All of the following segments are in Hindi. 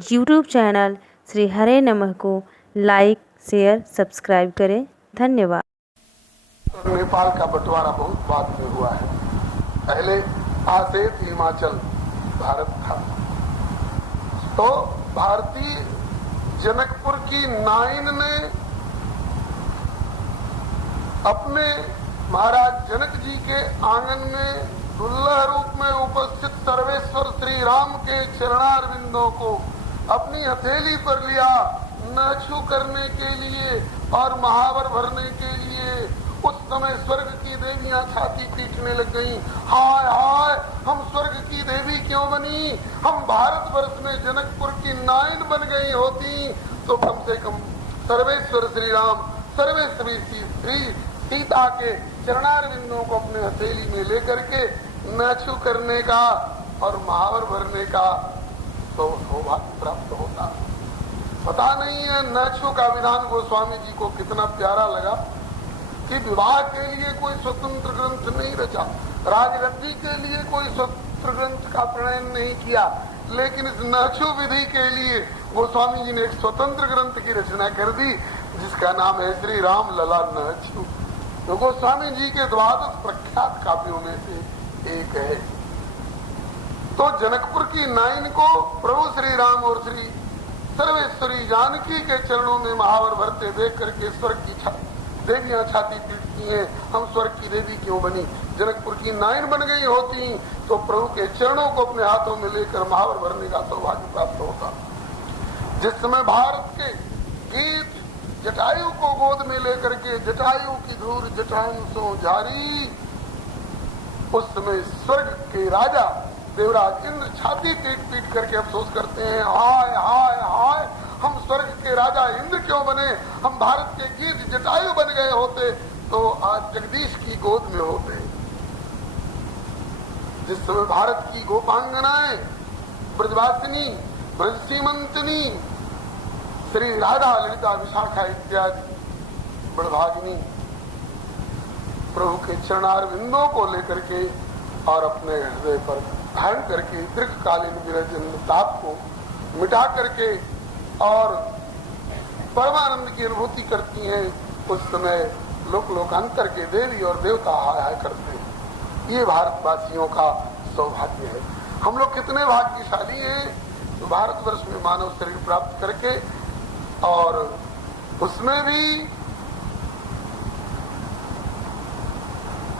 यूट्यूब चैनल श्री हरे नमः को लाइक, शेयर, सब्सक्राइब करें। धन्यवाद। नेपाल का बंटवारा बहुत बाद में हुआ है। पहले आसेत हिमाचल भारत था। तो भारतीय जनकपुर की नाइन ने अपने महाराज जनक जी के आंगन में दुल्लह रूप में उपस्थित सर्वेश्वर श्री राम के चरणारविंदों को अपनी हथेली पर लिया, नछू करने के लिए और महावर भरने के लिए। उस समय स्वर्ग की देवियां छाती पीटने लग गईं। हाय हाय, हम स्वर्ग की देवी क्यों बनी? हम भारतवर्ष में जनकपुर की नाइन बन गई होती तो कम से कम सर्वेश्वर श्री राम, सर्वेश्वरी श्री सीता के चरणारविंदों को अपने हथेली में लेकर के नछू करने का और महावर भरने का तो सौभाग्य प्राप्त होता। पता नहीं है नछू का विधान गोस्वामी जी को कितना प्यारा लगा कि विवाह के लिए कोई स्वतंत्र ग्रंथ नहीं रचा, राजगद्दी के लिए कोई स्वतंत्र ग्रंथ का प्रणयन नहीं किया, लेकिन इस नछू विधि के लिए गोस्वामी जी ने एक स्वतंत्र ग्रंथ की रचना कर दी जिसका नाम है श्री राम लला नछू। तो गोस्वामी जी के द्वादश प्रख्यात काव्यों में से एक है। तो जनकपुर की नाइन को प्रभु श्री राम और श्री सर्वेश्वरी जानकी के चरणों में महावर भरते देख करके स्वर्ग की देवियां छाती पीटती हैं। हम स्वर्ग की देवी क्यों बनी? जनकपुर की नाइन बन गई होती तो प्रभु के चरणों को अपने हाथों में लेकर महावर भरने का सौभाग्य प्राप्त होता। जिस समय भारत के गीत जटायु को गोद में लेकर के जटायु की धूर जटायु सो जारी, उस समय स्वर्ग के राजा देवराज इंद्र छाती पीट पीट करके अफसोस करते हैं, हाय हाय हाय, हम स्वर्ग के राजा इंद्र क्यों बने? हम भारत के गीत जटायु बन गए होते तो आज जगदीश की गोद में होते। जिस समय भारत की गोपांगनाएं ब्रजवासिनी, ब्रज सीमंतनी, श्री राधा, ललिता, विशाखा इत्यादि बड़भागिनी प्रभु के चरणारविंदों को लेकर के और अपने हृदय पर धारण करके दीर्घकालीन विरजन ताप को मिटा करके और परमानंद की अनुभूति करती हैं, उस समय लोक लोकांतर के देवी और देवता हाय हाय करते हैं। ये भारतवासियों का सौभाग्य है। हम लोग कितने भाग्यशाली हैं तो भारतवर्ष में मानव शरीर प्राप्त करके और उसमें भी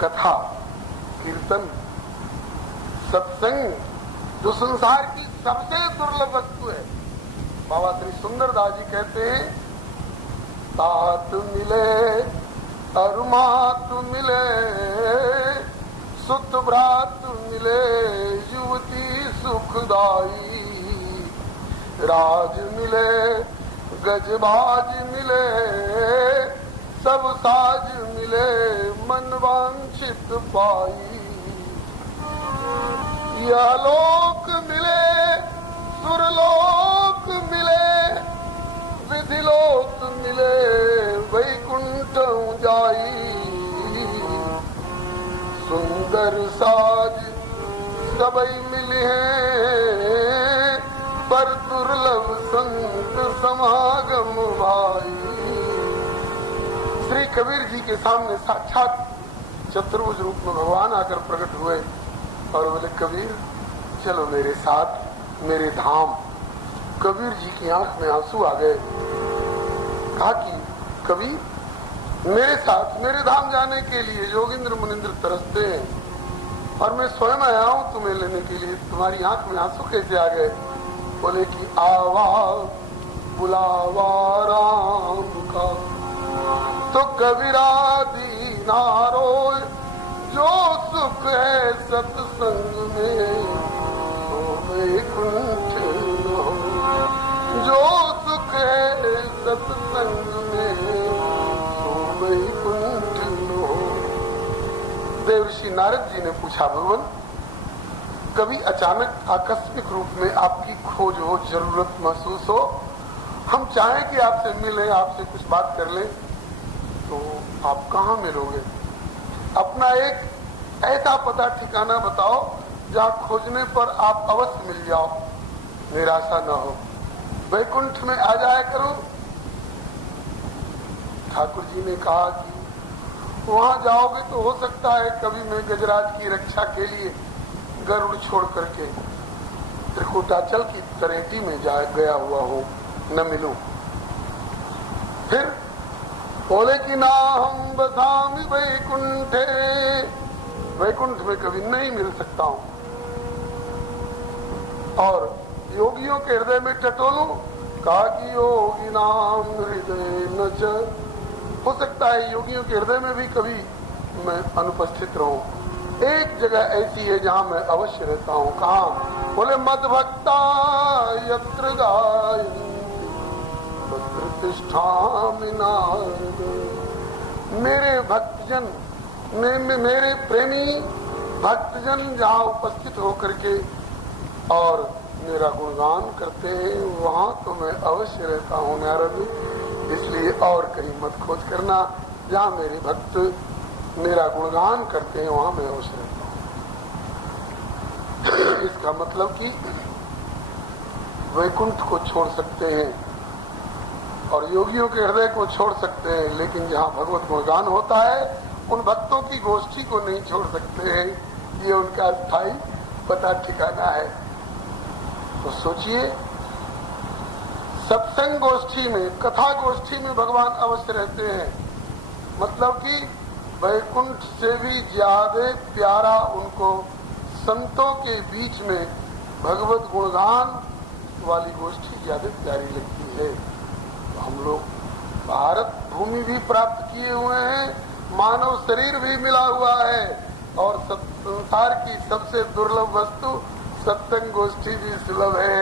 कथा, कीर्तन, सत्संग जो संसार की सबसे दुर्लभ वस्तु है। बाबा श्री सुंदरदास जी कहते हैं, तात मिले और मात मिले, सुत भ्रात मिले, युवती सुखदाई, राज मिले गजबाज मिले, सब साज मिले, मन वांछित पाई। यह लोक मिले, सुरलोक मिले, विधिलोक मिले, वैकुंठ जाई। सुंदर साज सबई मिले हैं, पर दुर्लभ संत समागम भाई। श्री कबीर जी के सामने साक्षात चतुर्भुज रूप में भगवान आकर प्रकट हुए और बोले, कबीर चलो मेरे साथ मेरे धाम। कबीर जी की आंख में आंसू आ गए। कहा कि कबीर मेरे साथ मेरे धाम जाने के लिए योगिंद्र मुनिंद्र तरसते हैं और मैं स्वयं आया हूं तुम्हें लेने के लिए, तुम्हारी आंख में आंसू कैसे आ गए? बोले कि आवाज बुलावा राम का तो कबीरा दीना रोए, जो सुख है सत्संग में तो वैकुंठ लो, जो सुख है सत्संग में तो वैकुंठ लो। देवर्षि नारद जी ने पूछा, भगवान कभी अचानक आकस्मिक रूप में आपकी खोज हो, जरूरत महसूस हो, हम चाहें कि आपसे मिलें, आपसे कुछ बात कर लें, तो आप कहाँ मिलोगे? अपना एक ऐसा पता ठिकाना बताओ जहाँ खोजने पर आप अवश्य मिल जाओ, निराशा न हो। वैकुंठ में आ जाया करो। ठाकुर जी ने कहा कि वहां जाओगे तो हो सकता है कभी मैं गजराज की रक्षा के लिए गरुड़ छोड़ करके त्रिकुटाचल की तरेटी में गया हुआ हूं, न मिलूं। फिर बोले कि ना हम बसामी वैकुंठे, वैकुंठ में कभी नहीं मिल सकता हूं। और योगियों के हृदय में टटोलूं, कहा कि योगी नाम हृदय न च, हो सकता है योगियों के हृदय में भी कभी मैं अनुपस्थित रहूं। एक जगह ऐसी है जहां मैं अवश्य रहता हूं। कहां? बोले मद भक्ता यत्र गायन्ति तत्र तिष्ठामि नारद। मेरे भक्तजन, मेरे प्रेमी भक्तजन जहां उपस्थित होकर के और मेरा गुणगान करते हैं वहां तो मैं अवश्य रहता हूं नारद। इसलिए और कहीं मत खोज करना, जहां मेरे भक्त मेरा गुणगान करते हैं वहां मैं अवश्य रहता हूं। इसका मतलब कि वैकुंठ को छोड़ सकते हैं और योगियों के हृदय को छोड़ सकते हैं, लेकिन जहां भगवत गुणगान होता है उन भक्तों की गोष्ठी को नहीं छोड़ सकते हैं। ये उनका स्थायी पता ठिकाना है। तो सोचिए, सत्संग गोष्ठी में, कथा गोष्ठी में भगवान अवश्य रहते हैं। मतलब कि वैकुंठ से भी ज्यादा प्यारा उनको संतों के बीच में भगवत गुणगान वाली गोष्ठी ज्यादा प्यारी लगती है। तो हम लोग भारत भूमि भी प्राप्त किए हुए हैं, मानव शरीर भी मिला हुआ है और संसार की सबसे दुर्लभ वस्तु सत्संग गोष्ठी भी सुलभ है।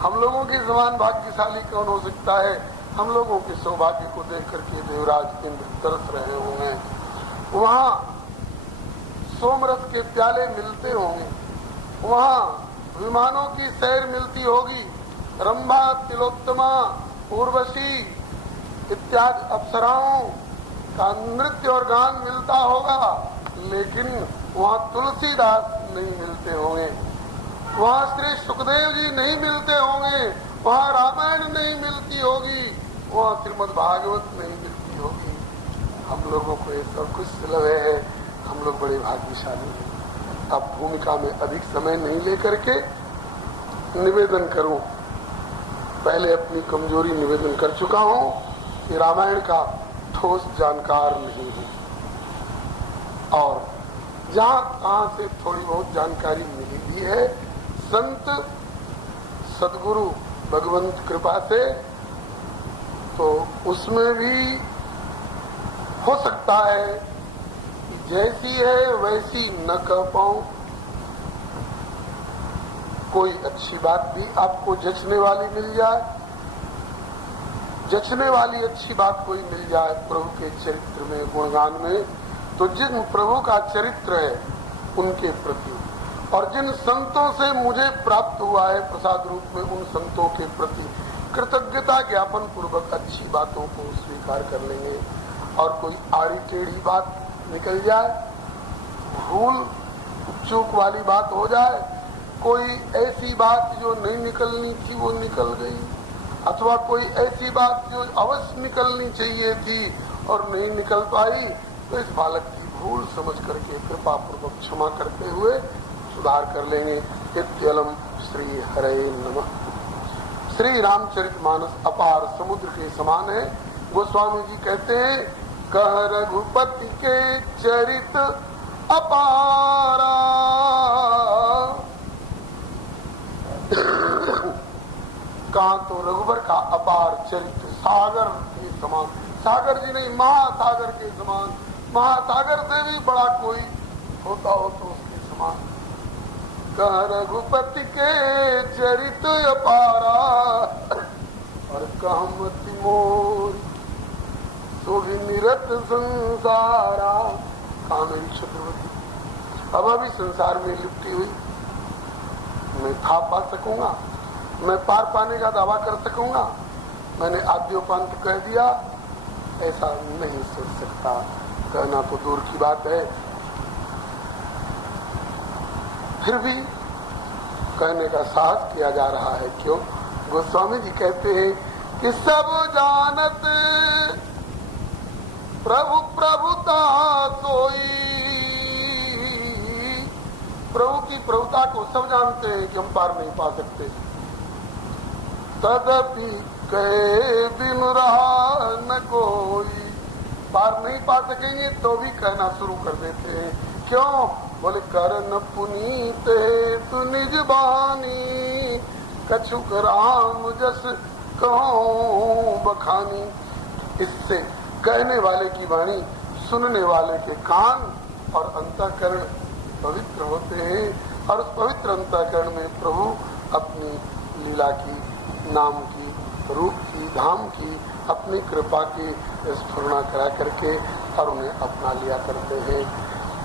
हम लोगों के समान भाग्यशाली कौन हो सकता है? हम लोगों के सौभाग्य को देख करके देवराज इंद्र तरस रहे होंगे। वहाँ सोमरस के प्याले मिलते होंगे, वहाँ विमानों की सैर मिलती होगी, रंभा, तिलोत्तमा, उर्वशी इत्यादि अप्सराओं का नृत्य और गान मिलता होगा, लेकिन वहाँ तुलसीदास नहीं मिलते होंगे, वहाँ श्री सुखदेव जी नहीं मिलते होंगे, वहाँ रामायण नहीं मिलती होगी, वहाँ श्रीमद् भागवत नहीं मिलती होगी। हम लोगों को ये सब कुछ सुलभ है, हम लोग बड़े भाग्यशाली हैं। अब भूमिका में अधिक समय नहीं लेकर के निवेदन करूं, पहले अपनी कमजोरी निवेदन कर चुका हूं कि रामायण का ठोस जानकार नहीं हूं, और जहां कहां से थोड़ी बहुत जानकारी मिली भी है संत सदगुरु भगवंत कृपा से, तो उसमें भी हो सकता है जैसी है वैसी न कह पाऊं। कोई अच्छी बात भी आपको जचने वाली मिल जाए, जचने वाली अच्छी बात कोई मिल जाए प्रभु के चरित्र में, गुणगान में, तो जिन प्रभु का चरित्र है उनके प्रति और जिन संतों से मुझे प्राप्त हुआ है प्रसाद रूप में, उन संतों के प्रति कृतज्ञता ज्ञापन पूर्वक अच्छी बातों को स्वीकार कर लेंगे। और कोई आड़ी टेढ़ी बात निकल जाए, भूल चूक वाली बात हो जाए, कोई ऐसी बात जो नहीं निकलनी थी वो निकल गई, अथवा कोई ऐसी बात जो अवश्य निकलनी चाहिए थी और नहीं निकल पाई, तो इस बालक की भूल समझ करके कृपा पूर्वक क्षमा करते हुए सुधार कर लेंगे। इत्यलम श्री हरे नमः। श्री रामचरितमानस अपार समुद्र के समान है। गोस्वामी जी कहते हैं, कह रघुपति के चरित अपारा, कहा तो रघुवर का अपार चरित्र सागर के समान, सागर जी नहीं महासागर के समान, महासागर से भी बड़ा कोई होता हो तो उसके समान। कह रघुपति के चरित अपारा और कहमति मोर तो भी निरत संसारा। कहा मेरी छत्रवती अब अभी संसार में लिपटी हुई, मैं था पा सकूंगा, मैं पार पाने का दावा कर सकूंगा, मैंने आद्योपांत कह दिया, ऐसा नहीं सोच सकता। कहना तो दूर की बात है, फिर भी कहने का साहस किया जा रहा है। क्यों? गोस्वामी जी कहते हैं कि सब जानत प्रभु प्रभुता सोई, प्रभु की प्रभुता को सब जानते हैं कि हम पार नहीं पा सकते। तदपि कहे बिन रहा न कोई, पार नहीं पा सकेंगे तो भी कहना शुरू कर देते हैं। क्यों? बोले करन पुनीत तू निज बानी, कछुक राम जस कहूं बखानी। इससे कहने वाले की वाणी, सुनने वाले के कान और अंतःकरण पवित्र होते हैं। और उस पवित्र अंतःकरण में प्रभु अपनी लीला की, नाम की, रूप की, धाम की, अपनी कृपा की स्फुरना करा करके और उन्हें अपना लिया करते हैं।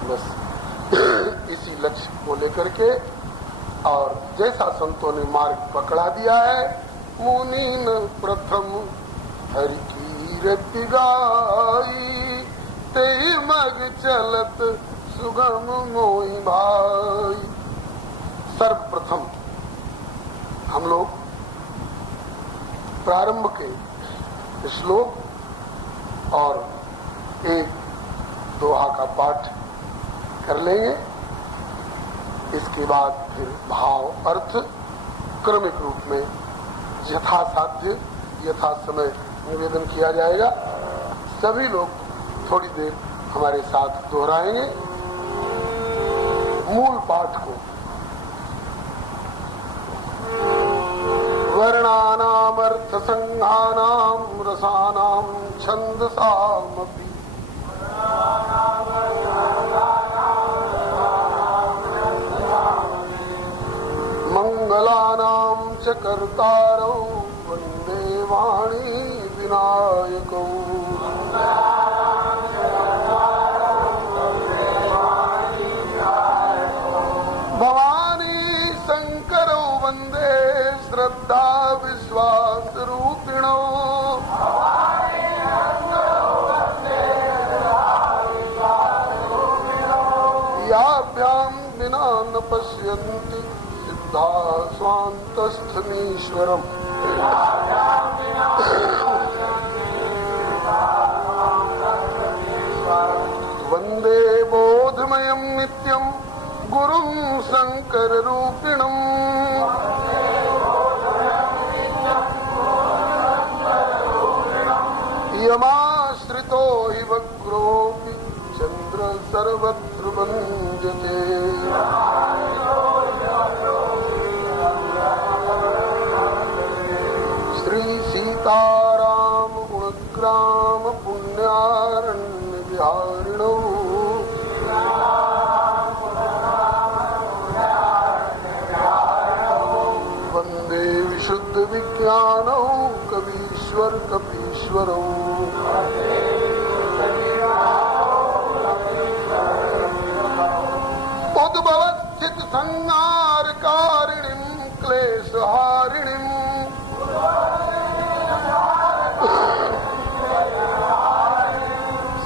बस इसी लक्ष्य को लेकर के, और जैसा संतों ने मार्ग पकड़ा दिया है, मुनीन प्रथम हरि कीरति गाई, ते मग चलत सुगम मोहि भाई। सर्वप्रथम हम लोग प्रारंभ के श्लोक और एक दोहा का पाठ कर लेंगे। इसके बाद फिर भाव अर्थ क्रमिक रूप में यथासाध्य यथा समय निवेदन किया जाएगा। सभी लोग थोड़ी देर हमारे साथ दोहराएंगे मूल पाठ को। वर्णानामर्थ संघानाम रसानाम छंदसामपि, मंगलानां च कर्तारौ वन्दे वाणी विनायकौ। भवानी शंकरौ वन्दे श्रद्धा विश्वास रूपिणौ। याभ्यां विना न पश्यन्ति सिद्धा स्वान्तस्थमीश्वरम्। वन्दे बोधमयं नित्यं गुरुं शंकर रूपिणम्। यमाश्रितो हि वक्रोऽपि चन्द्र सर्वत्र वन्द्यते। श्री सीताराम गुणग्राम पुण्यारण्य विहारिणौ। वन्दे विशुद्ध विज्ञानौ कवीश्वर कपीश्वरौ। उद्भवस्थित संहारकारिणीं क्लेशहारिणीं।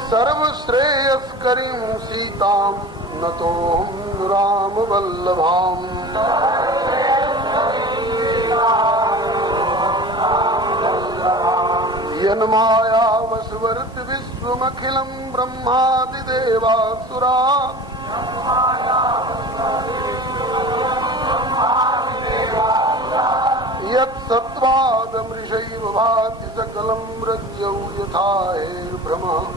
सर्वश्रेयस्करीं सीतां नतोऽहं रामवल्लभाम्। यन्माया वशवर्ति विश्वमखिलं ब्रह्मादिदेवासुरा। यत्सत्त्वादमृषैव भाति सकलं रज्जौ यथा हेर्भ्रमः।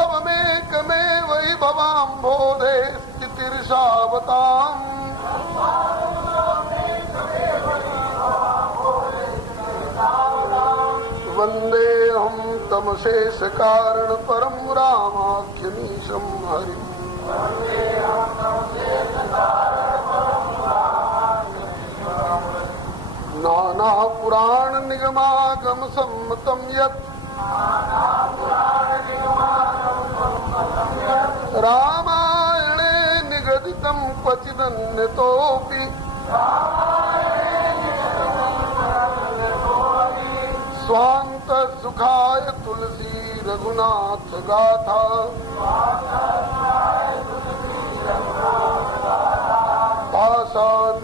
यत्पादप्लवमेकमेव हि भवाम्भोधे स्थितिर्षावताम्। वन्देऽहं तमशेष कारण परं रामाख्यमीशं हरिम्। नाना पुराण निगमागम सम्मतं यत् रामायणे निगदितं क्वचिदन्यतोऽपि। स्वान्त सुखाय तुलसी रघुनाथ गाथा।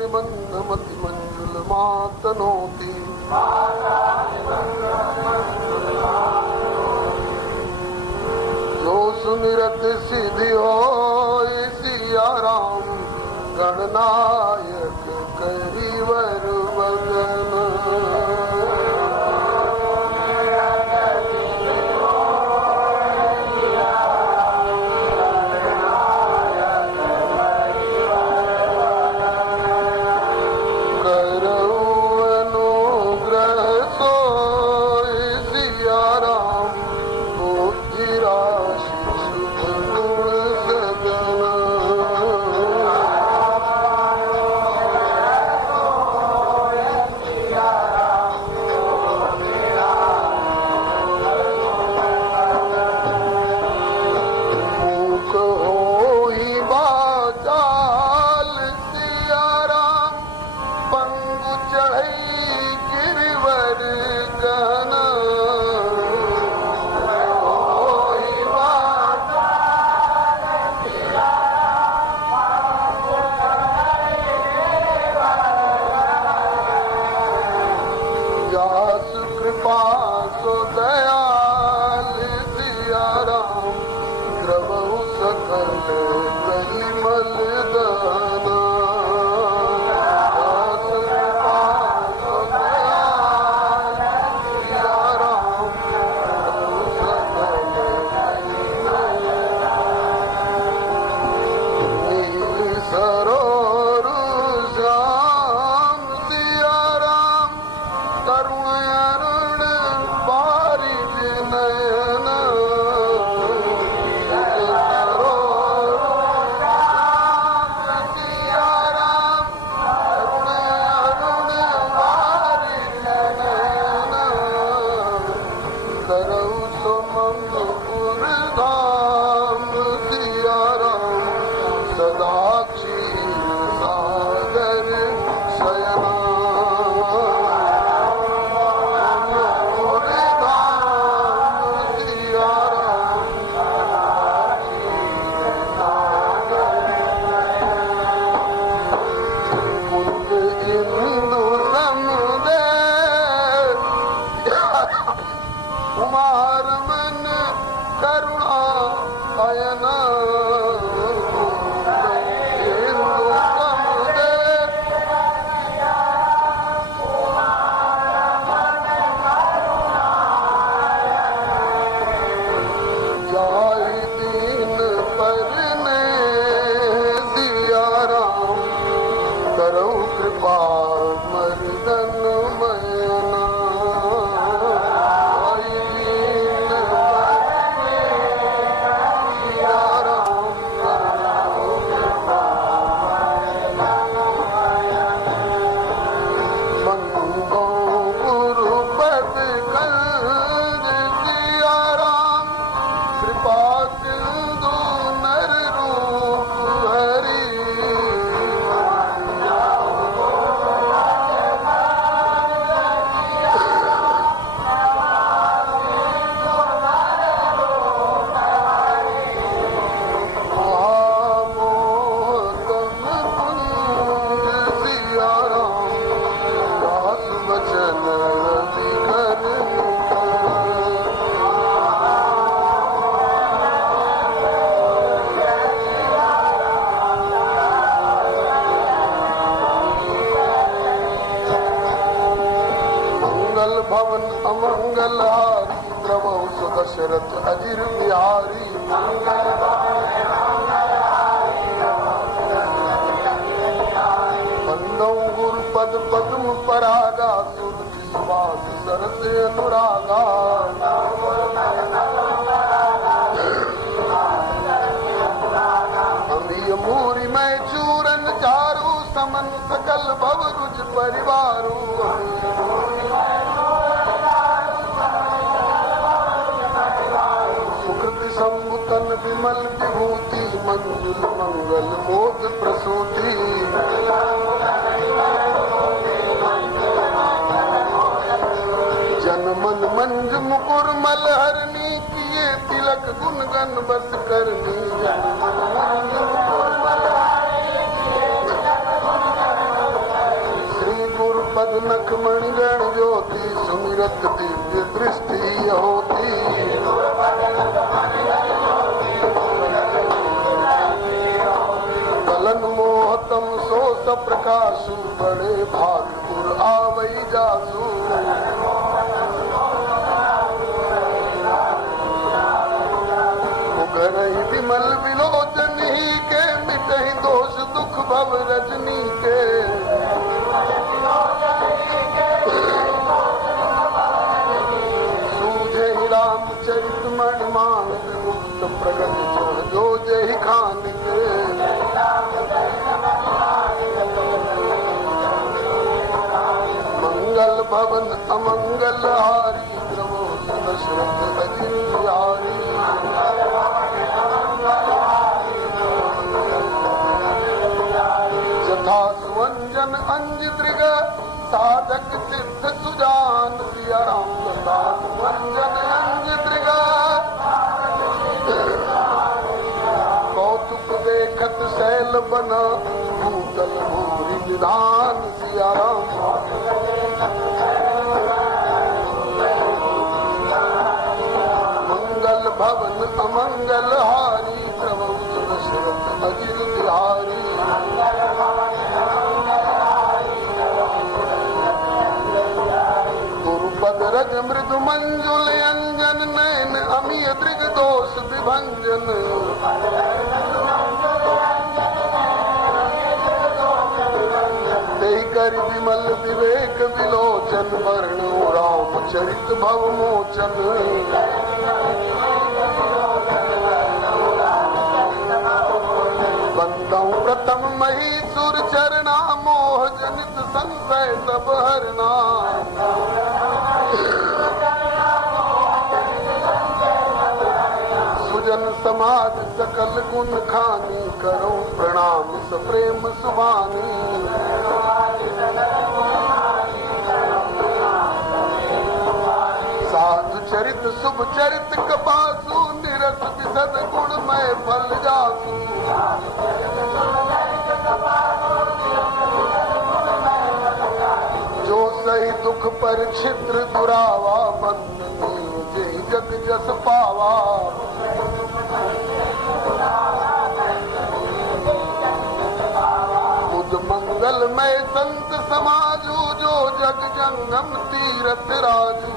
निबंध मति मंजुल मातनोती जो सुमिरत सिद्धि हो सिया राम गणनायक करिवर वदन दशरथ अजिर बिहारी बंदौ गुरु पद पद्म परागा तुलसी वास सरस अनुरागा अमीय मूरी मैं चूरन चारू समन सकल भव रुच परिवारू संबुतन विमल विभूति मंजुल मंगल मोद प्रसूति जन मन मंज मुकुर मल हरनी किए तिलक गुण गन बस करनी नख मणिगण ज्योति सुमिरत दिव्य दृष्टि होती। कलन मोहतम सो प्रकाशु बड़े भागपुर आवई जासु। उगरई विमल विलोचन ही के मिटहि दोष दुख भव रजनी के। सूझे रामचरित मणिमान मुक्त प्रगट जो जय खान के। मंगल भवन अमंगल हारी प्रभु दशरथ अजिहारी। जथा सुवंजन अंज दृग साधक सिद्ध सुजान सिया राम। तथा सुवंजन अंज दृग कौतुक देखत शैल बना भूतल भूरि निधान सिया राम। मंगल भवन अमंगल हारी प्रभु दशरथ अजिर बिहारी। गुरुपद रज मृदु मंजुल अंजन नयन अमीय दृग दोष विभंजन। कर विमल विवेक विलोचन वर्ण राम चरित भव मोचन। बंदौ प्रथम मही सुर चरना मोह जनित संशय सब हरना। सुजन समाज सकल गुण खानी करो प्रणाम सप्रेम सुभानी। साधु चरित शुभ चरित कपासु निरस विशद गुणमय फल जासु। जो सही दुख पर छिद्र दुरावा बंदनी जय जग जस पावा। बुध मंगलमय संत समाजू जो जग जंगम तीरथ राजू।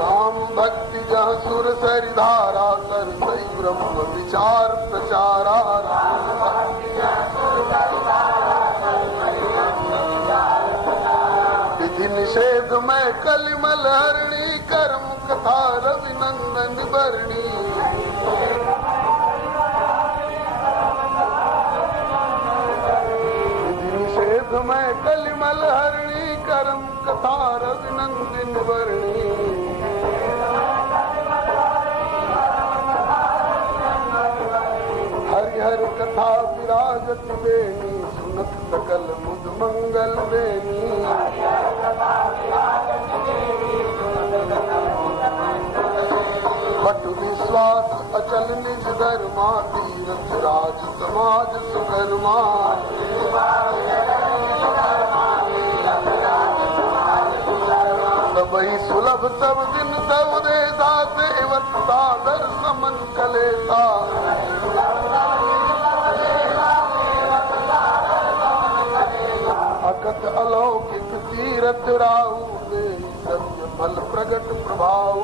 राम भक्ति जहाँ सुर सरिधारा कर सही ब्रह्म विचार प्रचारा। विधि निषेध में कलिमल हरणी कर्म कथा रविनंदन बरणी। विधि निषेध में कलिमल हरणी कर्म कथा रविनंदन बरणी। हरिहर कथा विराजत बेनी सुनत सकल मुद मंगल बेनी। बट विश्वास अचल निज धर्मा तीरथ राज समाज सुकर्मा। सबही सुलभ सब दिन सब देसा सेवत सादर समन कलेसा। अकथ अलौकिक तीरथ राहु दे सत्य फल प्रगट प्रभाव।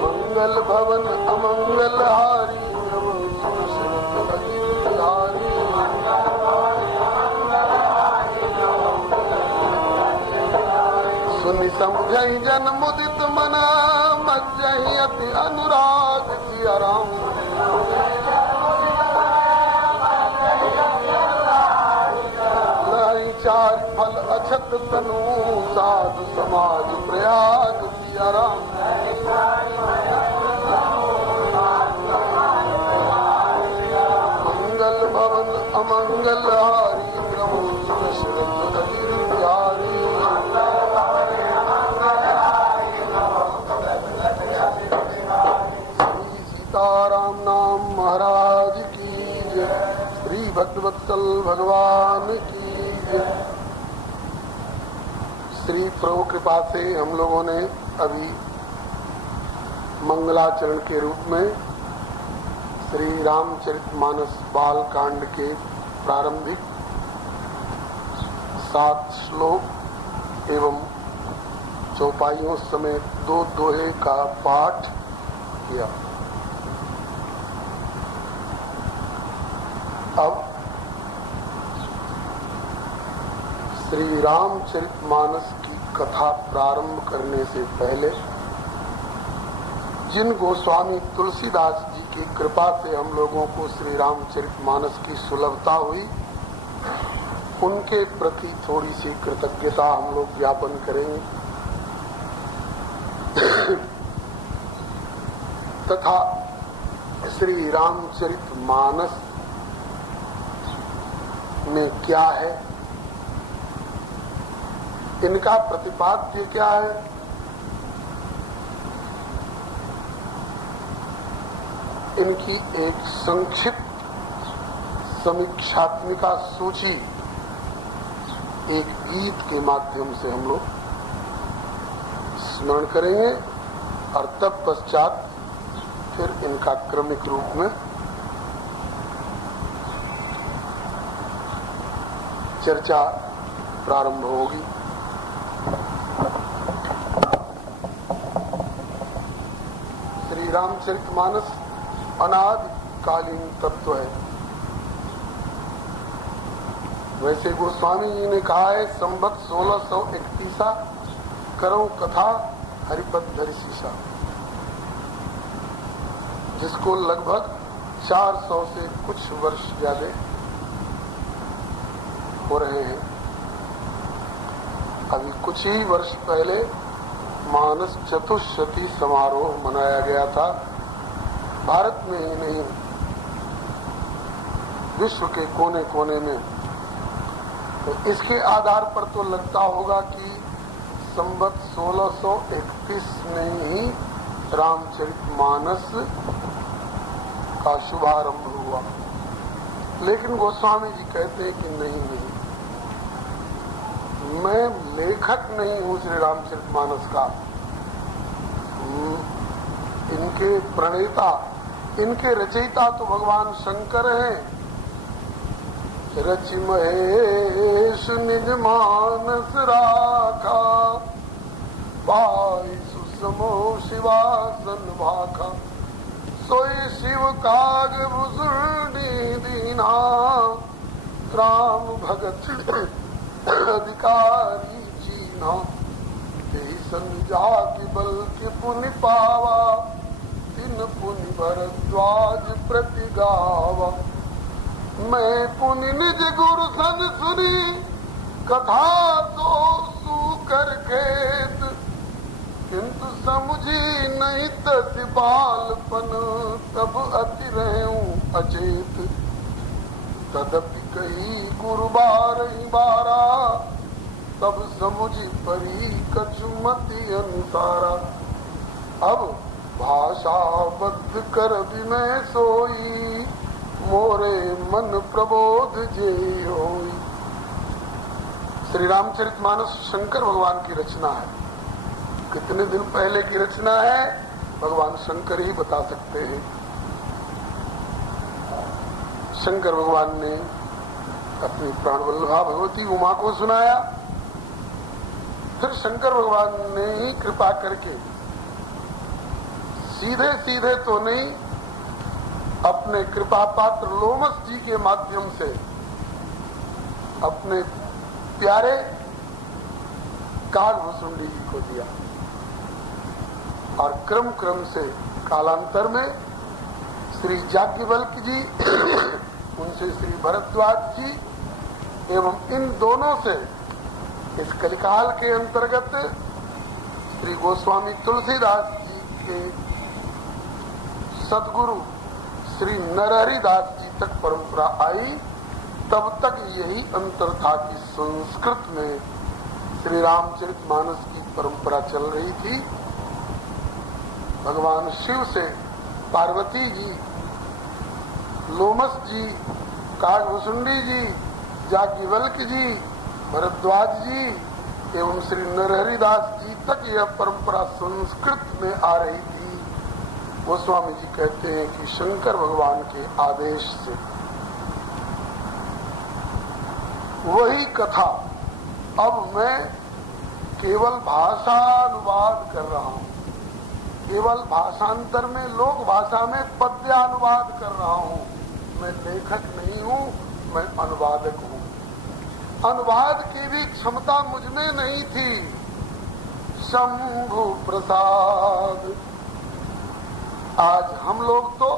मंगल भवन अमंगल हारी सुनि समझहि जन मुदित मना मज्जहि अति अनुराग सिया राम। चार फल अछत तनु साधु समाज प्रयाग सिया राम। मंगल भवन अमंगल हारी प्रभु दशरथ अजिर बिहारी। भगवान की जय। श्री प्रभु कृपा से हम लोगों ने अभी मंगलाचरण के रूप में श्री रामचरितमानस बाल कांड के प्रारंभिक 7 श्लोक एवं चौपाइयों समेत 2 दोहे का पाठ किया। अब श्री रामचरितमानस की कथा प्रारंभ करने से पहले जिन गोस्वामी तुलसीदास जी की कृपा से हम लोगों को श्री रामचरितमानस की सुलभता हुई, उनके प्रति थोड़ी सी कृतज्ञता हम लोग ज्ञापन करेंगे तथा श्री रामचरितमानस में क्या है, इनका प्रतिपाद्य क्या है, इनकी एक संक्षिप्त समीक्षात्मिका सूची एक गीत के माध्यम से हम लोग स्मरण करेंगे और तत्पश्चात फिर इनका क्रमिक रूप में चर्चा प्रारंभ होगी। श्री रामचरितमानस अनादिकालीन तत्व है। वैसे गोस्वामी जी ने कहा है संवत 1631 करो कथा हरिपद धरि शीशा, जिसको लगभग 400 से कुछ वर्ष ज्यादा हो रहे हैं। अभी कुछ ही वर्ष पहले मानस चतुष्शती समारोह मनाया गया था। भारत में ही नहीं, विश्व के कोने कोने में। तो इसके आधार पर तो लगता होगा कि संवत 1631 में ही रामचरितमानस का शुभारंभ हुआ, लेकिन गोस्वामी जी कहते हैं कि नहीं, मैं लेखक नहीं हूँ श्री रामचरितमानस का। इनके प्रणेता, इनके रचयिता तो भगवान शंकर हैं। रचि महेश निज मानस राखा, पाई सुसमो शिवासन भाखा, सोई शिव काग भुसुंडी दीना, राम भगत अधिकारी चीना, तेहि संजा की बल के पुनि पावा, तिन पुनि भरद्वाज प्रति गावा। मैं पुनि निज गुरु सन सुनी, कथा तो सुकर खेत, किंतु समुझी नहीं तस बालपन, तब अति रहूं अचेत। तदपि कही गुरु बारही बारा, तब समुझी परी कछुमति अनुसारा। अब भाषा बद्ध कर विनय सोई, मोरे मन प्रबोध जेई होई। श्री रामचरितमानस शंकर भगवान की रचना है। कितने दिन पहले की रचना है भगवान शंकर ही बता सकते हैं। शंकर भगवान ने अपनी प्राणवल्लभा भगवती उमा को सुनाया, फिर शंकर भगवान ने ही कृपा करके सीधे सीधे तो नहीं, अपने कृपा पात्र लोमस जी के माध्यम से अपने प्यारे कालभुसुंडी जी को दिया, और क्रम क्रम से कालांतर में श्री याज्ञवल्क्य जी, उनसे श्री भरद्वाज जी एवं इन दोनों से इस कलिकाल के अंतर्गत श्री गोस्वामी तुलसीदास जी के सदगुरु श्री नरहरिदास जी तक परंपरा आई। तब तक यही अंतर था कि संस्कृत में श्री रामचरितमानस की परंपरा चल रही थी। भगवान शिव से पार्वती जी, लोमस जी, कालभुसुंडी जी याज्ञवल्क्य जी, भरद्वाज जी एवं श्री नरहरिदास जी तक यह परंपरा संस्कृत में आ रही थी। गोस्वामी जी कहते हैं कि शंकर भगवान के आदेश से वही कथा अब मैं केवल भाषानुवाद कर रहा हूँ, केवल भाषांतर में लोक भाषा में पद्यानुवाद कर रहा हूँ। मैं लेखक नहीं हूँ, मैं अनुवादक हूँ। अनुवाद की भी क्षमता मुझ में नहीं थी। शंभु प्रसाद। आज हम लोग तो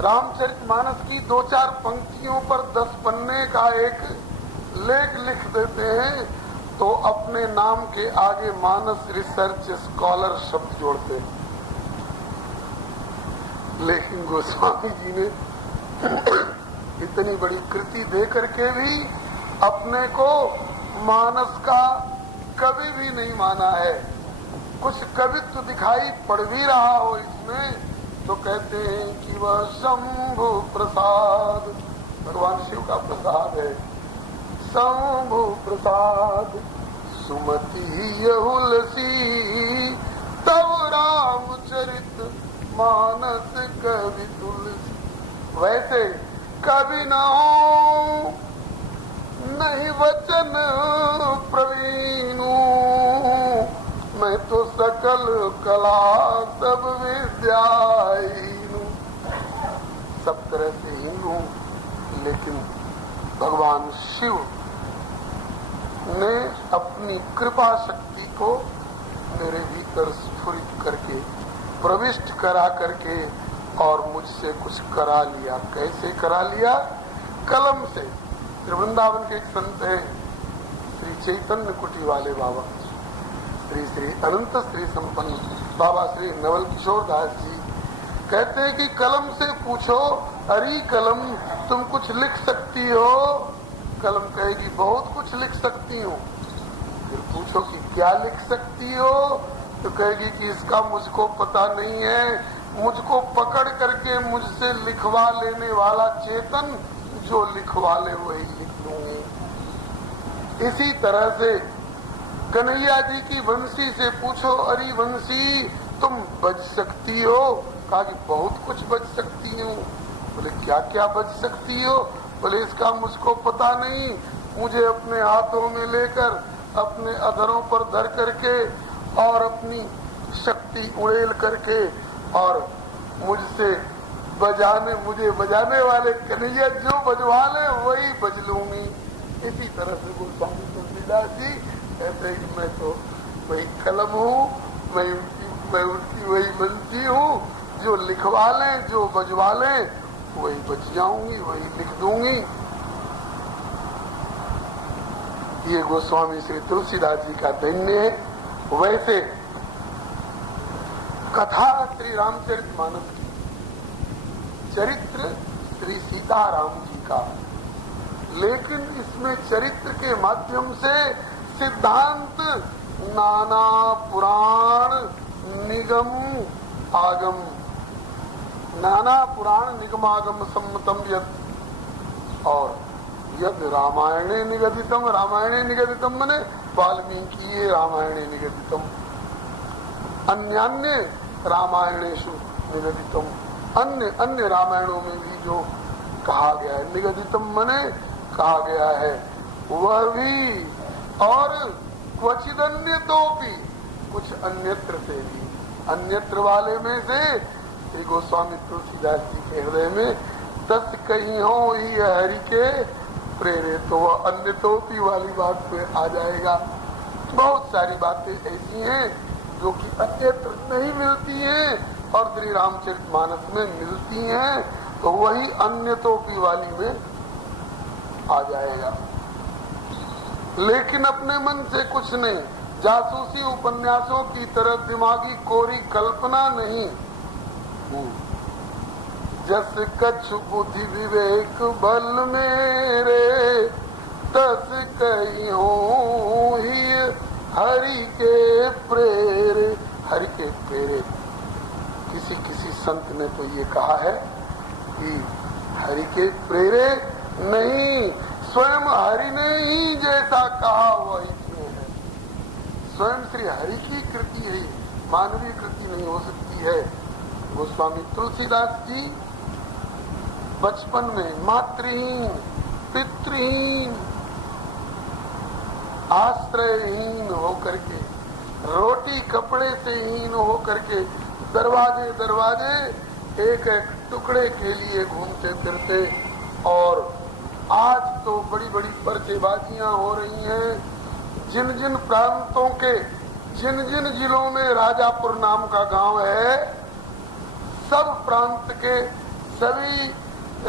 रामचरितमानस की 2-4 पंक्तियों पर 10 पन्ने का एक लेख लिख देते हैं तो अपने नाम के आगे मानस रिसर्च स्कॉलर शब्द जोड़ते हैं। लेकिन गोस्वामी जी ने इतनी बड़ी कृति दे करके भी अपने को मानस का कवि भी नहीं माना है। कुछ कवित्व दिखाई पड़ भी रहा हो इसमें तो कहते हैं कि वह शंभु प्रसाद, भगवान शिव का प्रसाद है। शंभु प्रसाद सुमति यहुलसी तब रामचरित मानस कवि तुलसी। वैसे कवि न हो नहीं वचन प्रवीणु, मैं तो सकल कला सब विद्याहीनु। सब तरह से हीन हूँ, लेकिन भगवान शिव ने अपनी कृपा शक्ति को मेरे भीतर स्फुरित करके प्रविष्ट करा करके और मुझसे कुछ करा लिया। कैसे करा लिया? कलम से। वृंदावन के एक संत हैं श्री चैतन्य कुटी वाले बाबा, श्री श्री अनंत श्री संपन्न बाबा श्री नवल किशोर दास जी कहते हैं कि कलम से पूछो, अरे कलम तुम कुछ लिख सकती हो? कलम कहेगी बहुत कुछ लिख सकती हूँ। फिर पूछो कि क्या लिख सकती हो? तो कहेगी कि इसका मुझको पता नहीं है, मुझको पकड़ करके मुझसे लिखवा लेने वाला चेतन जो लिखवा ले वही लिख लूंगी। इसी तरह से कन्हैया जी की बंसी से पूछो, अरे बंसी तुम बज सकती हो? कहा कि बहुत कुछ बज सकती हूँ। बोले क्या क्या बज सकती हो? बोले इसका मुझको पता नहीं, मुझे अपने हाथों में लेकर अपने अधरों पर धर करके और अपनी शक्ति उड़ेल करके और मुझसे मुझे बजाने वाले कन्हैया जो बजवा ले वही बज लूंगी। इसी तरह से गोस्वामी तुलसीदास जी कहते हैं कि मैं तो वही कलम हूँ, मैं उनकी वही बंसी हूँ, जो लिखवा लें जो बजवा लें वही बच जाऊंगी, वही लिख दूंगी। ये गोस्वामी श्री तुलसीदास जी का दैन्य है। वैसे कथा श्री रामचरितमानस की, चरित्र श्री सीताराम जी का, लेकिन इसमें चरित्र के माध्यम से सिद्धांत नाना पुराण निगम आगम, नाना पुराण निगमागम सम्मतम यद, और यद रामायणे निगदितम, रामायणे निगदितम मने वाल्मीकि रामायणे निगदितम, अन्यान्य रामायणेषु निगदितम, अन्य रामायणों में भी जो कहा गया है, निगदितम मने कहा गया है वह भी, और क्वचिदन्य तो भी कुछ अन्यत्र से भी। अन्यत्र वाले में से श्री गोस्वामी तुलसीदास जी के हृदय में तस् कहीं हो ही हरि के प्रेरे, तो वह अन्य तोपी वाली बात पे आ जाएगा। बहुत सारी बातें ऐसी हैं जो कि अन्यत्र नहीं मिलती हैं और श्री रामचरितमानस में मिलती हैं, तो वही अन्य तोपी वाली में आ जाएगा। लेकिन अपने मन से कुछ नहीं, जासूसी उपन्यासों की तरह दिमागी कोरी कल्पना नहीं। जस कछु बुद्धि विवेक बल मेरे, तस कहीं हो ही हरि के प्रेरे। हरि के प्रेरे, किसी संत ने तो ये कहा है कि हरि के प्रेरे नहीं, स्वयं हरि ने ही जैसा कहा वही इसमें है। स्वयं श्री हरि की कृति है, मानवीय कृति नहीं हो सकती है। गोस्वामी तुलसीदास जी बचपन में मातृहीन, पितृहीन, आश्रयहीन होकर के, रोटी कपड़े से हीन होकर के दरवाजे दरवाजे एक एक टुकड़े के लिए घूमते फिरते। और आज तो बड़ी बड़ी पर्चेबाजियां हो रही हैं। जिन जिन प्रांतों के, जिन जिन जिलों में राजापुर नाम का गांव है, सब प्रांत के सभी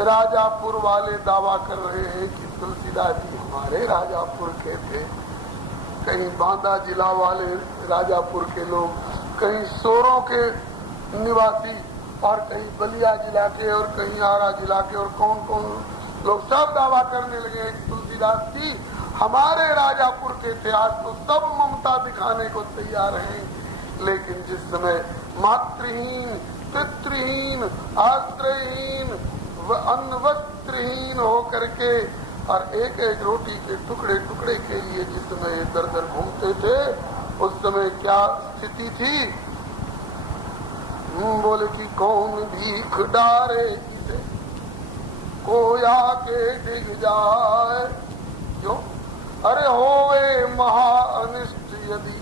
राजापुर वाले दावा कर रहे हैं कि तुलसीदास जी हमारे राजापुर के थे। कहीं बांदा जिला वाले राजापुर के लोग, कहीं सोरों के निवासी, और कहीं बलिया जिला के, और कहीं आरा जिला के, और कौन कौन लोग सब दावा करने लगे कि तुलसीदास जी हमारे राजापुर के थे। आज तो सब ममता दिखाने को तैयार हैं। लेकिन जिस समय मातृहीन, पितृहीन, आश्रयहीन, अन्न वस्त्रहीन होकर के और एक एक रोटी के टुकड़े टुकड़े के लिए जिस समय दर दर घूमते थे, उस समय क्या स्थिति थी? बोले कि कौन भीख डारे इसे, कोया के डिग जाए। क्यों? अरे होवे महा अनिष्ट यदि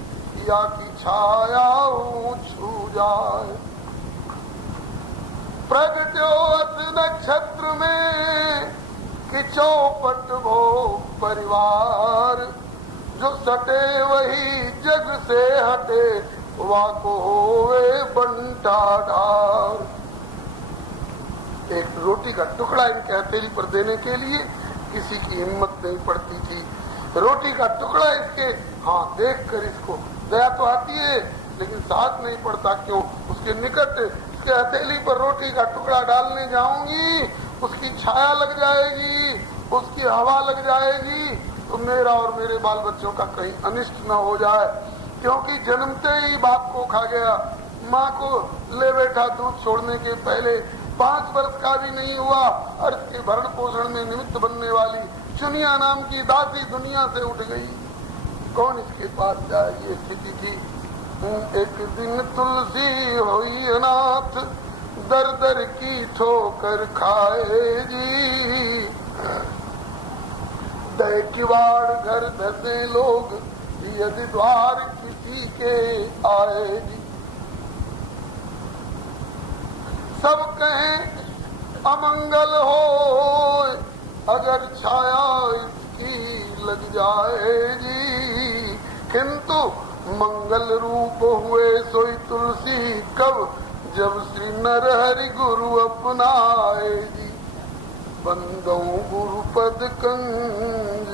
या की छाया छू जाए। प्रगट्यो अत नक्षत्र में कि चौपट भो परिवार, जो सटे वही जग से हटे, वाको होवे बंटा ढार। एक रोटी का टुकड़ा इनके हथेली पर देने के लिए किसी की हिम्मत नहीं पड़ती थी। रोटी का टुकड़ा इसके, हाँ, देख कर इसको दया तो आती है, लेकिन साथ नहीं पड़ता। क्यों? उसके निकट के हथेली पर रोटी का टुकड़ा डालने जाऊंगी, उसकी छाया लग जाएगी, उसकी हवा लग जाएगी, तो मेरा और मेरे बाल बच्चों का कहीं अनिष्ट न हो जाए। क्योंकि जन्मते ही बाप को खा गया, माँ को ले बैठा दूध छोड़ने के पहले, 5 वर्ष का भी नहीं हुआ और इसके भरण पोषण में निमित्त बनने वाली चुनिया नाम की दासी दुनिया से उठ गई। कौन इसके पास जाए? ये स्थिति थी। एक दिन तुलसी हुई अनाथ, दर दर की ठोकर खाएगी, दय किवाड़ घर धसे लोग, यदि द्वार किसी के आएगी। सब कहें अमंगल हो, अगर छाया इसकी लग जाएगी, किंतु मंगल रूप हुए सोई तुलसी कब, जब श्री नर हरि गुरु अपनाएगी। बंदों गुरु पद कंज,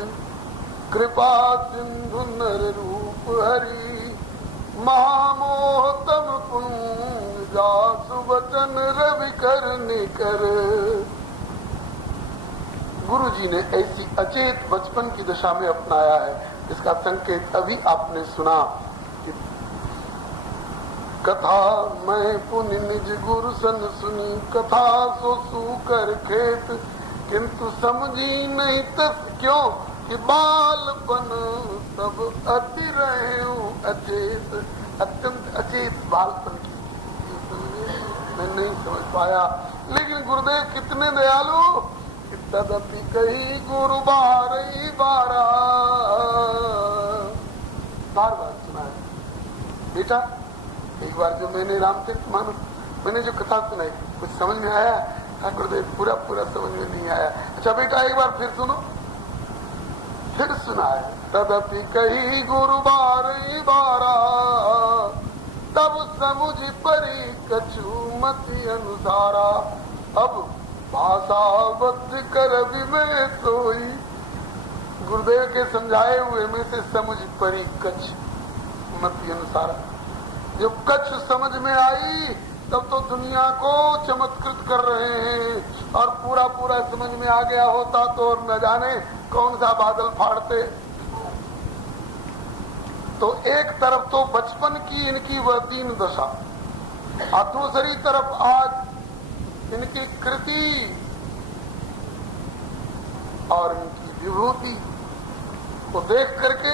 कृपा सिंधु नर रूप हरि, महामोहतम कुंज, जासु वचन रवि कर निकर। गुरु जी ने ऐसी अचेत बचपन की दशा में अपनाया है। इसका संकेत अभी आपने सुना कि कथा मैं पुनि निज गुरु सन सुनी, कथा सो सूकर खेत, किंतु समझी नहीं तस क्यों, कि बालपन सब अति रहे अचेत। अत्यंत अचेत बालपन की मैं नहीं समझ पाया। लेकिन गुरुदेव कितने दयालु, तदपि कही गुरु बारही बारा, बार बार सुना है। बेटा, एक बार जो मैंने रामचरितमानस, मैंने जो कथा सुनाई, कुछ समझ में आया? गुरुदेव पूरा पूरा समझ में नहीं आया। अच्छा बेटा, एक बार फिर सुनो। फिर सुना है, तदपि कही गुरु बारही बारा, तब समुझ परी कछु मति अनुसारा। अब भाषाबद्ध कर में सोई, गुरुदेव के समझाए हुए में से समझ परी कच्छ मति अनुसार। जब कच्छ समझ में आई तब तो दुनिया को चमत्कृत कर रहे हैं, और पूरा पूरा समझ में आ गया होता तो न जाने कौन सा बादल फाड़ते। तो एक तरफ तो बचपन की इनकी वह दीन दशा, और दूसरी तरफ आज इनकी कृति और इनकी विभूति को देख करके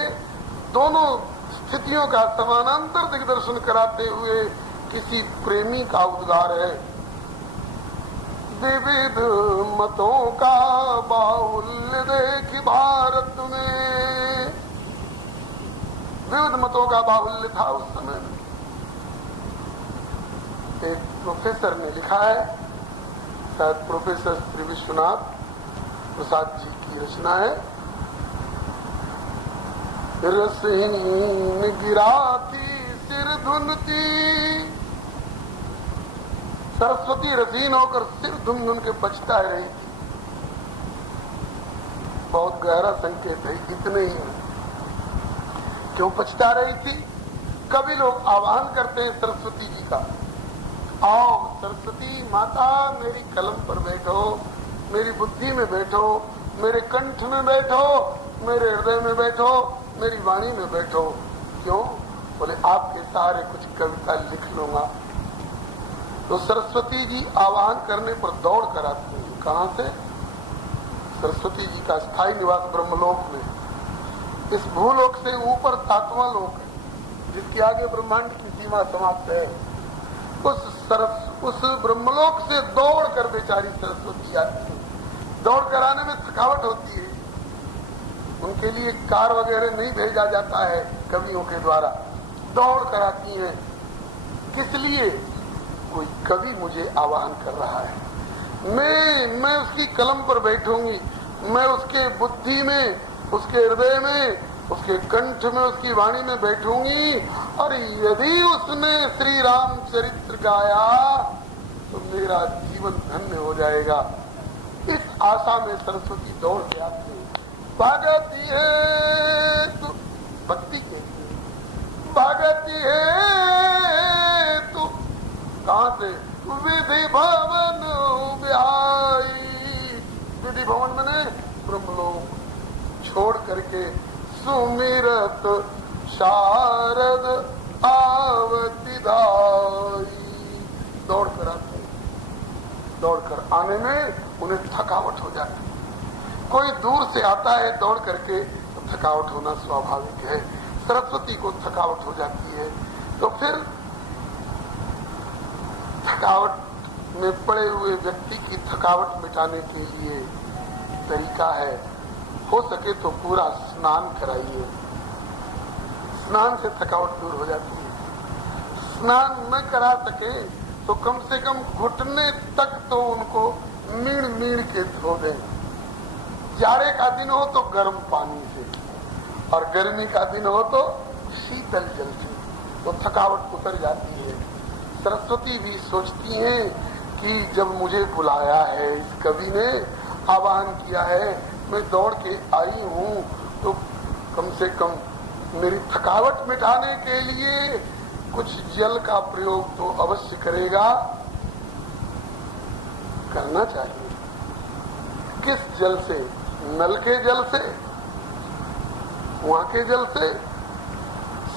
दोनों स्थितियों का समानांतर दिग्दर्शन कराते हुए किसी प्रेमी का उद्गार है। विविध मतों का बाहुल्य देख भारत में, विविध मतों का बाहुल्य था उस समय में। एक प्रोफेसर ने लिखा है, शायद प्रोफेसर श्री विश्वनाथ प्रसाद जी की रचना है, रसहीन गिराती सिर धुनती, सरस्वती रसीन होकर सिर धुन धुन के बचता रही थी। बहुत गहरा संकेत है, इतने ही क्यों बचता रही थी? कभी लोग आह्वान करते हैं सरस्वती जी का, आओ सरस्वती माता मेरी कलम पर बैठो, मेरी बुद्धि में बैठो, मेरे कंठ में बैठो, मेरे हृदय में बैठो, मेरी वाणी में बैठो। क्यों? बोले आपके सहारे कुछ कविता लिख लूंगा। तो सरस्वती जी आह्वान करने पर दौड़ कर आती हैं। कहां से? सरस्वती जी का स्थायी निवास ब्रह्मलोक में, इस भूलोक से ऊपर सातवां लोक है, जिसके आगे ब्रह्मांड की सीमा समाप्त है। उस ब्रह्मलोक से दौड़ कर बेचारी सरस्वती आती है। दौड़ कर आने में थकावट होती है, उनके लिए कार वगैरह नहीं भेजा जाता है कवियों के द्वारा, दौड़ कर आती हैं। किस लिए? कोई कवि मुझे आह्वान कर रहा है, मैं उसकी कलम पर बैठूंगी, मैं उसके बुद्धि में, उसके हृदय में, उसके कंठ में, उसकी वाणी में बैठूंगी, और यदि उसने श्री राम चरित्र गाया तो मेरा जीवन धन्य हो जाएगा। इस आशा में सरस्वती दौड़ के आती है। भागती है तू, भक्ति के भागती है तू, कहां से? विधि भवन ब्याई, विधि भवन मैंने ब्रह्मलोक छोड़ करके सुमिरत शारद आवती दाई। दौड़ कर आते, दौड़ कर आने में उन्हें थकावट हो जाती है। कोई दूर से आता है दौड़ करके तो थकावट होना स्वाभाविक है। सरस्वती को थकावट हो जाती है, तो फिर थकावट में पड़े हुए व्यक्ति की थकावट मिटाने के लिए तरीका है, हो सके तो पूरा स्नान कराइए, स्नान से थकावट दूर हो जाती है। स्नान न करा सके तो कम से कम घुटने तक तो उनको मीण मीण के धो दें। जाड़े का दिन हो तो गर्म पानी से, और गर्मी का दिन हो तो शीतल जल से, तो थकावट उतर जाती है। सरस्वती भी सोचती हैं कि जब मुझे बुलाया है, इस कवि ने आह्वान किया है, मैं दौड़ के आई हूँ, तो कम से कम मेरी थकावट मिटाने के लिए कुछ जल का प्रयोग तो अवश्य करेगा, करना चाहिए। किस जल से? नल के जल से, कुआं के जल से,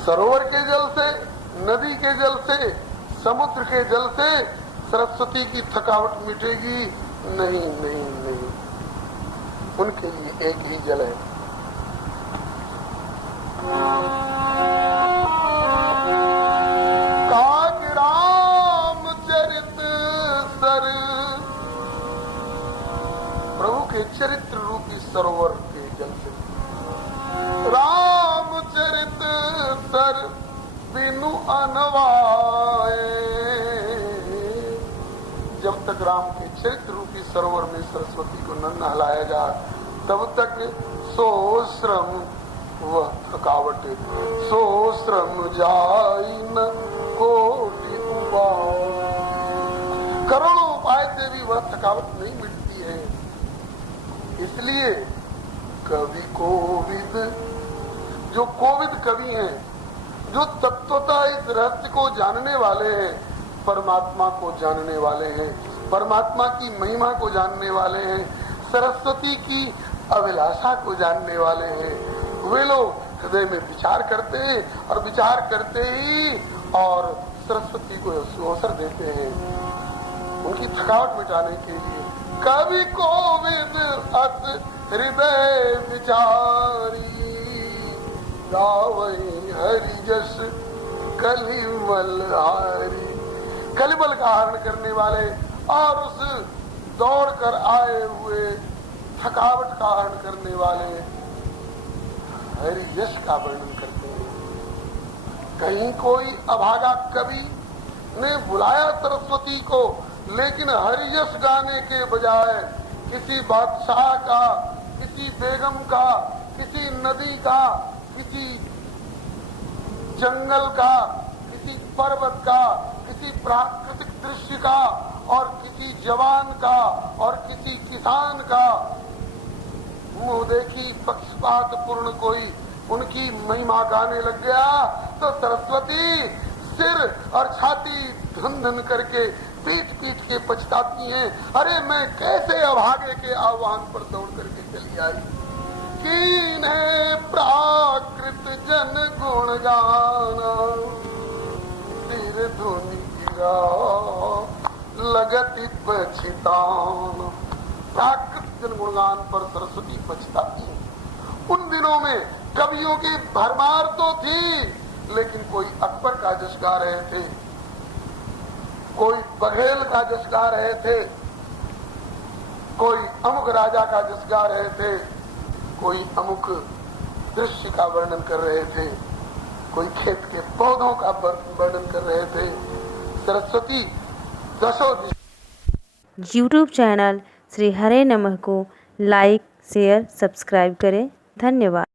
सरोवर के जल से, नदी के जल से, समुद्र के जल से सरस्वती की थकावट मिटेगी? नहीं नहीं नहीं, उनके लिए एक ही जल है। काग रामचरित सर, प्रभु के चरित्र रूपी सरोवर के जल से। रामचरित सर बिनु अनवाए, जब तक राम के चरित्र रूपी सरोवर में सरस्वती को न नहलाया जा, तब तक सो श्रम वह थकावट, सो श्रम जाई न कोटि उपाय। करोड़ों उपाय से भी वह थकावट नहीं मिटती है। इसलिए कवि कोविद, जो कोविद कवि हैं, जो तत्वतः इस रहस्य को जानने वाले हैं, परमात्मा को जानने वाले हैं, परमात्मा की महिमा को जानने वाले हैं, सरस्वती की अभिलाषा को जानने वाले हैं, वे लोग हृदय में विचार करते हैं, और विचार करते ही और सरस्वती को अवसर देते हैं उनकी थकावट मिटाने के लिए। कवि कोविद अत हृदय विचारी, गावे हरि जस कलिमल हारी। कलिमल का हरण करने वाले और उस दौड़ कर आए हुए थकावट का हरण करने वाले हरि यश का वर्णन करते हैं। कहीं कोई अभागा कवि ने बुलाया सरस्वती को, लेकिन हरि यश गाने के बजाय किसी बादशाह का, किसी बेगम का, किसी नदी का, किसी जंगल का, किसी पर्वत का, किसी प्राकृतिक दृश्य का, और किसी जवान का, और किसी किसान का मुंह देखी पक्षपात पूर्ण कोई उनकी महिमा गाने लग गया, तो सरस्वती सिर और छाती धन धन करके पीट पीट के पछताती हैं, अरे मैं कैसे अभागे के आह्वान पर दौड़ करके चली आई। कीन्हे प्राकृत जन गुण गाना, सिर धुनि गिरा लगति पछताना। प्राकृत जन गुणगान पर सरस्वती पछताती है। उन दिनों में कवियों की भरमार तो थी, लेकिन कोई अकबर का जश गा रहे थे, कोई बघेल का जश गा रहे थे, कोई अमुक राजा का जश गा रहे थे, कोई अमुक दृश्य का वर्णन कर रहे थे, कोई खेत के पौधों का वर्णन कर रहे थे। सरस्वती दशो YouTube चैनल श्री हरे नमः को लाइक, शेयर, सब्सक्राइब करें। धन्यवाद।